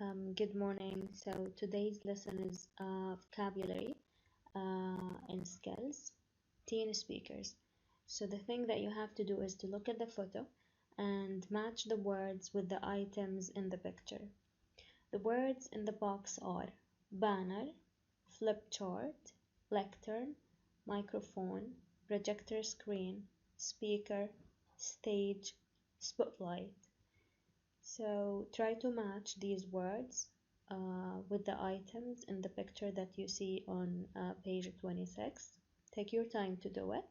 Good morning. So today's lesson is vocabulary and skills, teen speakers. So the thing that you have to do is to look at the photo and match the words with the items in the picture. The words in the box are banner, flip chart, lectern, microphone, projector screen, speaker, stage, spotlight. So try to match these words with the items in the picture that you see on page 26. Take your time to do it.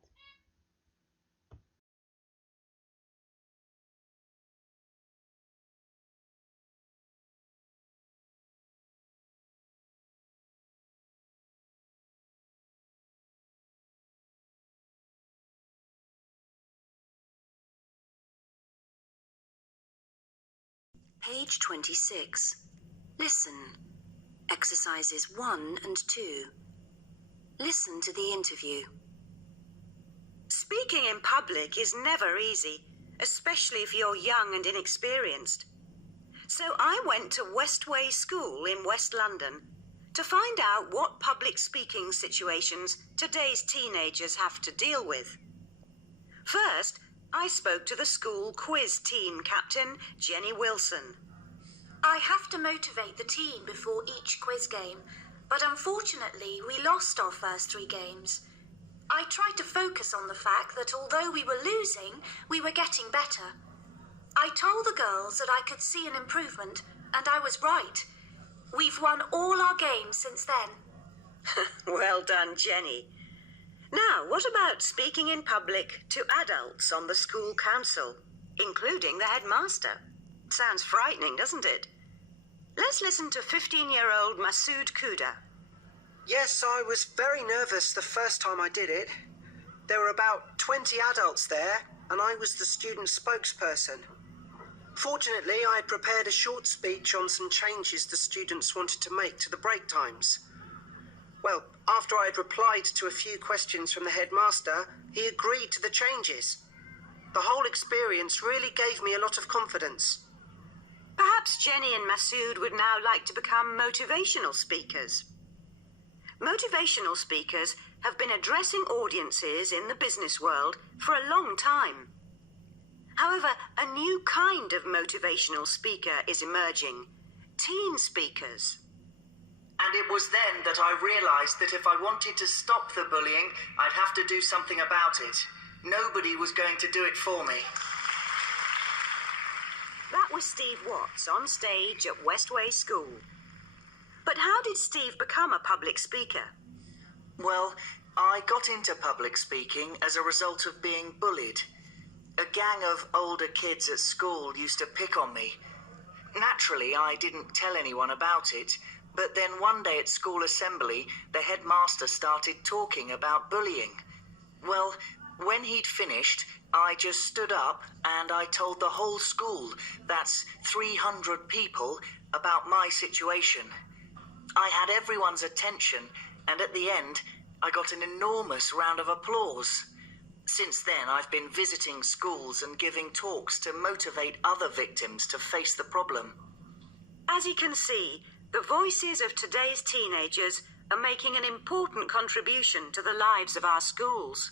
Page 26. Listen. Exercises 1 and 2. Listen to the interview. Speaking in public is never easy, especially if you're young and inexperienced. So I went to Westway School in West London to find out what public speaking situations today's teenagers have to deal with. First, I spoke to the school quiz team captain, Jenny Wilson. I have to motivate the team before each quiz game, but unfortunately we lost our first 3 games. I tried to focus on the fact that although we were losing, we were getting better. I told the girls that I could see an improvement, and I was right. We've won all our games since then. Well done, Jenny. Now, what about speaking in public to adults on the school council, including the headmaster? Sounds frightening, doesn't it? Let's listen to 15-year-old Masood Kuda. Yes, I was very nervous the first time I did it. There were about 20 adults there, and I was the student spokesperson. Fortunately, I had prepared a short speech on some changes the students wanted to make to the break times. Well, after I had replied to a few questions from the headmaster, he agreed to the changes. The whole experience really gave me a lot of confidence. Perhaps Jenny and Masood would now like to become motivational speakers. Motivational speakers have been addressing audiences in the business world for a long time. However, a new kind of motivational speaker is emerging: teen speakers. And it was then that I realised that if I wanted to stop the bullying, I'd have to do something about it. Nobody was going to do it for me. That was Steve Watts on stage at Westway School. But how did Steve become a public speaker? Well, I got into public speaking as a result of being bullied. A gang of older kids at school used to pick on me. Naturally, I didn't tell anyone about it, but then one day at school assembly, the headmaster started talking about bullying. Well, when he'd finished, I just stood up and I told the whole school, that's 300 people, about my situation. I had everyone's attention, and at the end, I got an enormous round of applause. Since then, I've been visiting schools and giving talks to motivate other victims to face the problem. As you can see, the voices of today's teenagers are making an important contribution to the lives of our schools.